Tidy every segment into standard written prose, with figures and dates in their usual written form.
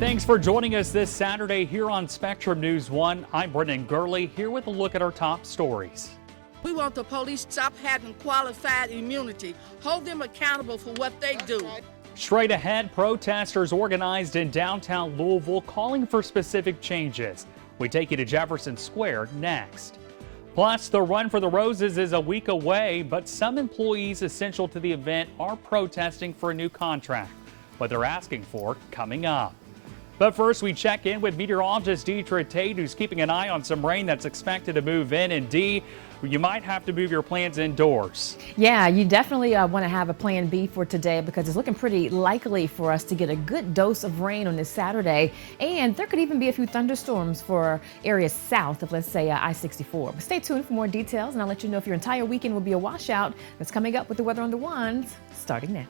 Thanks for joining us this Saturday here on Spectrum News 1. I'm Brendan Gurley here with a look at our top stories. We want the police to stop having qualified immunity. Hold them accountable for what they do. Straight ahead, protesters organized in downtown Louisville calling for specific changes. We take you to Jefferson Square next. Plus, the Run for the Roses is a week away, but some employees essential to the event are protesting for a new contract. What they're asking for coming up. But first, we check in with meteorologist Deidre Tate, who's keeping an eye on some rain that's expected to move in. And Dee, you might have to move your plans indoors. Yeah, you definitely want to have a plan B for today because it's looking pretty likely for us to get a good dose of rain on this Saturday. And there could even be a few thunderstorms for areas south of, let's say, I-64. But stay tuned for more details, and I'll let you know if your entire weekend will be a washout. That's coming up with the weather on the ones starting now.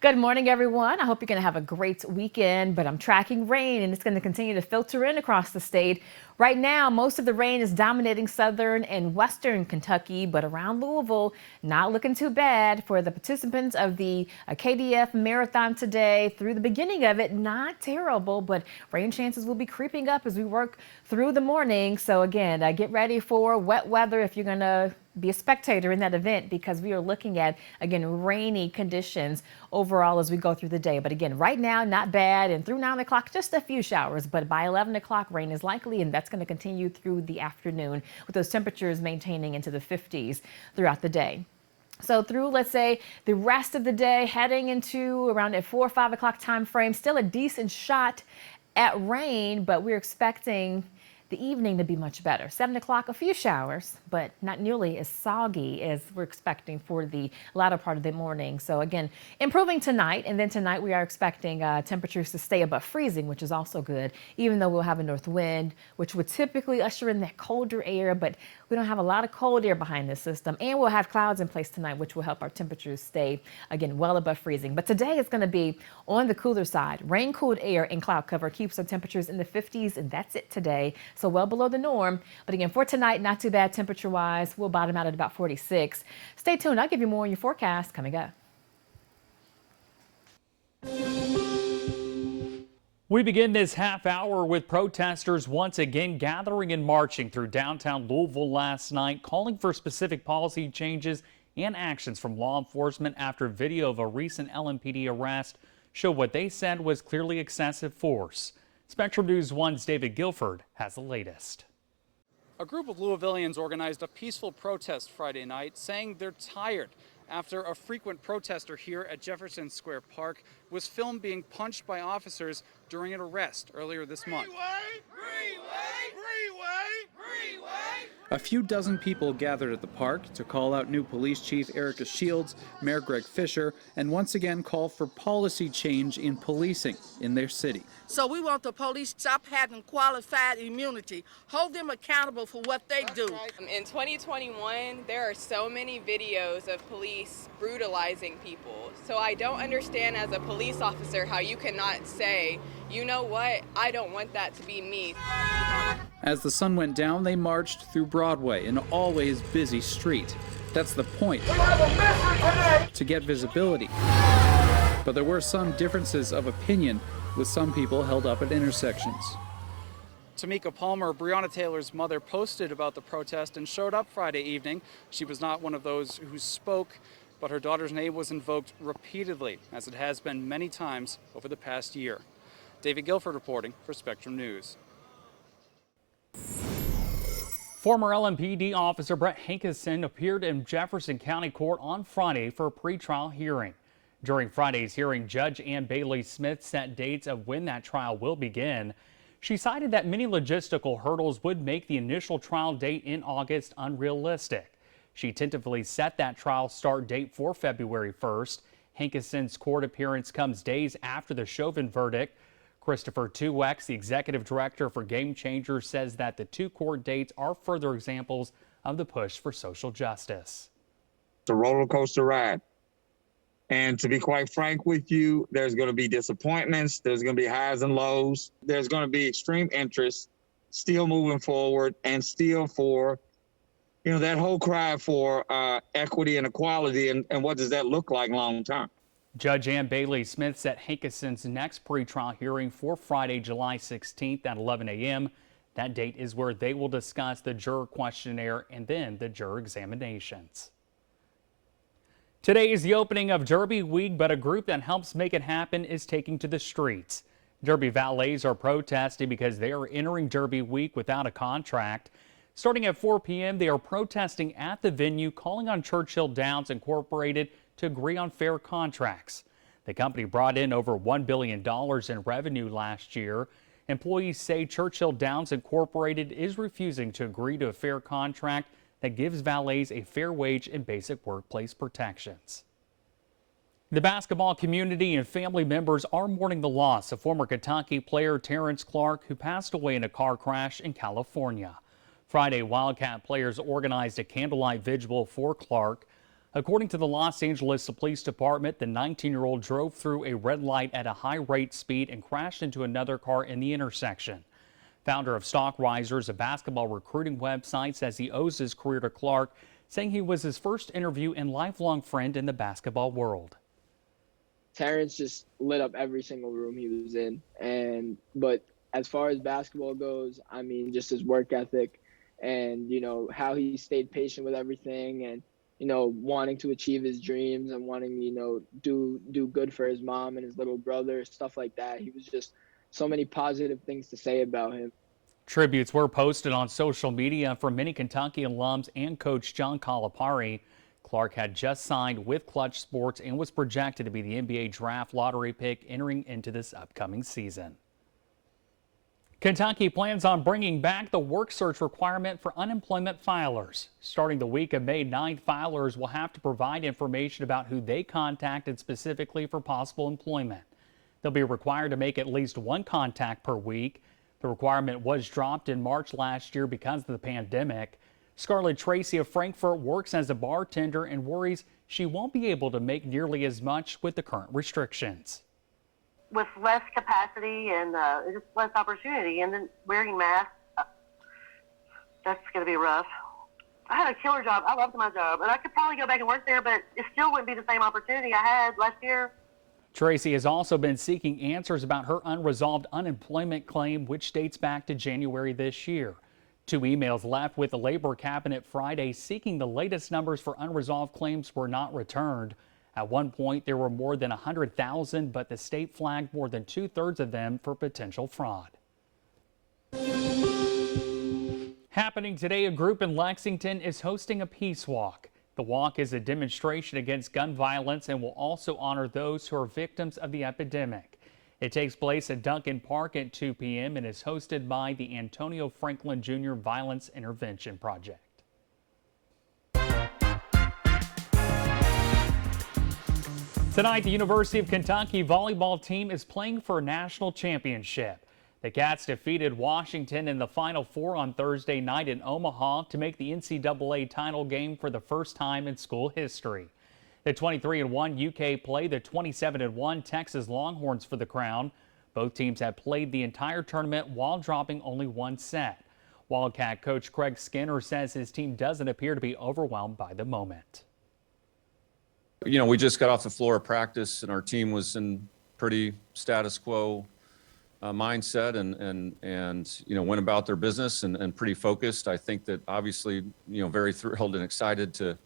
Good morning, everyone. I hope you're going to have a great weekend, but I'm tracking rain and it's going to continue to filter in across the state. Right now, most of the rain is dominating southern and western Kentucky, but around Louisville, not looking too bad for the participants of the KDF Marathon today. Through the beginning of it, not terrible, but rain chances will be creeping up as we work through the morning. So again, get ready for wet weather if you're going to be a spectator in that event, because we are looking at, again, rainy conditions overall as we go through the day. But again, right now, not bad. And through 9 o'clock, just a few showers. But by 11 o'clock, rain is likely, and that's going to continue through the afternoon with those temperatures maintaining into the 50s throughout the day. So through, let's say, the rest of the day, heading into around at 4 or 5 o'clock time frame, still a decent shot at rain, but we're expecting the evening to be much better. 7 o'clock, a few showers, but not nearly as soggy as we're expecting for the latter part of the morning. So again, improving tonight, and then tonight we are expecting temperatures to stay above freezing, which is also good, even though we'll have a north wind, which would typically usher in that colder air, but we don't have a lot of cold air behind this system, and we'll have clouds in place tonight, which will help our temperatures stay, again, well above freezing. But today it's going to be on the cooler side. Rain-cooled air and cloud cover keeps our temperatures in the 50s, and that's it today. So well below the norm. But again, for tonight, not too bad temperature-wise. We'll bottom out at about 46. Stay tuned. I'll give you more on your forecast coming up. We begin this half hour with protesters once again gathering and marching through downtown Louisville last night, calling for specific policy changes and actions from law enforcement after video of a recent LMPD arrest showed what they said was clearly excessive force. Spectrum News 1's David Guilford has the latest. A group of Louisvillians organized a peaceful protest Friday night, saying they're tired after a frequent protester here at Jefferson Square Park was filmed being punched by officers during an arrest earlier this month. A few dozen people gathered at the park to call out new police chief Erica Shields, Mayor Greg Fisher, and once again call for policy change in policing in their city. So we want the police to stop having qualified immunity. Hold them accountable for what they do. In 2021, there are so many videos of police brutalizing people. So I don't understand as a police officer how you cannot say, you know what, I don't want that to be me. As the sun went down, they marched through Broadway, an always busy street. That's the point, to get visibility. But there were some differences of opinion, with some people held up at intersections. Tamika Palmer, Breonna Taylor's mother, posted about the protest and showed up Friday evening. She was not one of those who spoke, but her daughter's name was invoked repeatedly, as it has been many times over the past year. David Guilford reporting for Spectrum News. Former LMPD officer Brett Hankison appeared in Jefferson County Court on Friday for a pretrial hearing. During Friday's hearing, Judge Ann Bailey Smith set dates of when that trial will begin. She cited that many logistical hurdles would make the initial trial date in August unrealistic. She tentatively set that trial start date for February 1st. Hankison's court appearance comes days after the Chauvin verdict. Christopher Tuwex, the executive director for Game Changers, says that the two court dates are further examples of the push for social justice. It's a roller coaster ride. And to be quite frank with you, there's going to be disappointments. There's going to be highs and lows. There's going to be extreme interest still moving forward and still for that whole cry for equity and equality, and what does that look like long term? Judge Ann Bailey Smith set Hankison's next pretrial hearing for Friday, July 16th at 11 a.m. That date is where they will discuss the juror questionnaire and then the juror examinations. Today is the opening of Derby Week, but a group that helps make it happen is taking to the streets. Derby valets are protesting because they are entering Derby Week without a contract. Starting at 4 p.m., they are protesting at the venue, calling on Churchill Downs Incorporated to agree on fair contracts. The company brought in over $1 billion in revenue last year. Employees say Churchill Downs Incorporated is refusing to agree to a fair contract that gives valets a fair wage and basic workplace protections. The basketball community and family members are mourning the loss of former Kentucky player Terrence Clark, who passed away in a car crash in California. Friday, Wildcat players organized a candlelight vigil for Clark. According to the Los Angeles Police Department, the 19-year-old drove through a red light at a high rate speed and crashed into another car in the intersection. Founder of Stock Risers, a basketball recruiting website, says he owes his career to Clark, saying he was his first interview and lifelong friend in the basketball world. Terrence just lit up every single room he was in. But as far as basketball goes, I mean, just his work ethic and, how he stayed patient with everything and, wanting to achieve his dreams and wanting, do good for his mom and his little brother, stuff like that. He was just so many positive things to say about him. Tributes were posted on social media from many Kentucky alums and coach John Calipari. Clark had just signed with Clutch Sports and was projected to be the NBA draft lottery pick entering into this upcoming season. Kentucky plans on bringing back the work search requirement for unemployment filers. Starting the week of May 9th, filers will have to provide information about who they contacted specifically for possible employment. They'll be required to make at least one contact per week. The requirement was dropped in March last year because of the pandemic. Scarlett Tracy of Frankfort works as a bartender and worries she won't be able to make nearly as much with the current restrictions. With less capacity and just less opportunity, and then wearing masks, that's going to be rough. I had a killer job. I loved my job, and I could probably go back and work there, but it still wouldn't be the same opportunity I had last year. Tracy has also been seeking answers about her unresolved unemployment claim, which dates back to January this year. 2 emails left with the Labor Cabinet Friday seeking the latest numbers for unresolved claims were not returned. At one point, there were more than 100,000, but the state flagged more than 2/3 of them for potential fraud. Happening today, a group in Lexington is hosting a peace walk. The walk is a demonstration against gun violence and will also honor those who are victims of the epidemic. It takes place at Duncan Park at 2 p.m. and is hosted by the Antonio Franklin Jr. Violence Intervention Project. Tonight, the University of Kentucky volleyball team is playing for a national championship. The Cats defeated Washington in the Final Four on Thursday night in Omaha to make the NCAA title game for the first time in school history. The 23-1 UK play the 27-1 Texas Longhorns for the crown. Both teams have played the entire tournament while dropping only one set. Wildcat coach Craig Skinner says his team doesn't appear to be overwhelmed by the moment. We just got off the floor of practice and our team was in pretty status quo mindset and went about their business and pretty focused. I think that obviously, very thrilled and excited to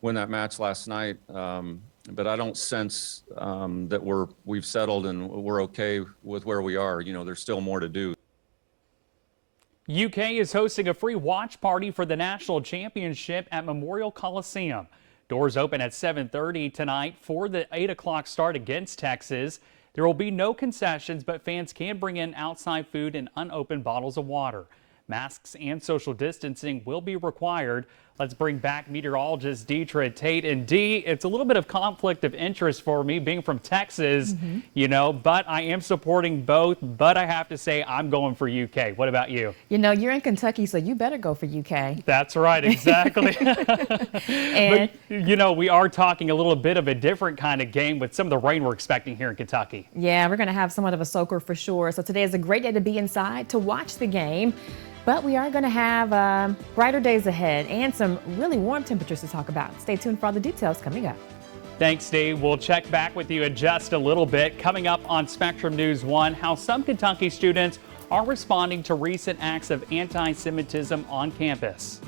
win that match last night. But I don't sense that we've settled and we're okay with where we are. There's still more to do. UK is hosting a free watch party for the national championship at Memorial Coliseum. Doors open at 7:30 tonight for the 8 o'clock start against Texas. There will be no concessions, but fans can bring in outside food and unopened bottles of water. Masks and social distancing will be required. Let's bring back meteorologist Deetra Tate. And Dee, it's a little bit of conflict of interest for me being from Texas, but I am supporting both. But I have to say I'm going for UK. What about you? You're in Kentucky, so you better go for UK. That's right, exactly. And but, we are talking a little bit of a different kind of game with some of the rain we're expecting here in Kentucky. yeah, we're going to have somewhat of a soaker for sure. So today is a great day to be inside to watch the game. But we are going to have brighter days ahead and some some really warm temperatures to talk about. Stay tuned for all the details coming up. Thanks, Dave. We'll check back with you in just a little bit. Coming up on Spectrum News 1, how some Kentucky students are responding to recent acts of anti-Semitism on campus.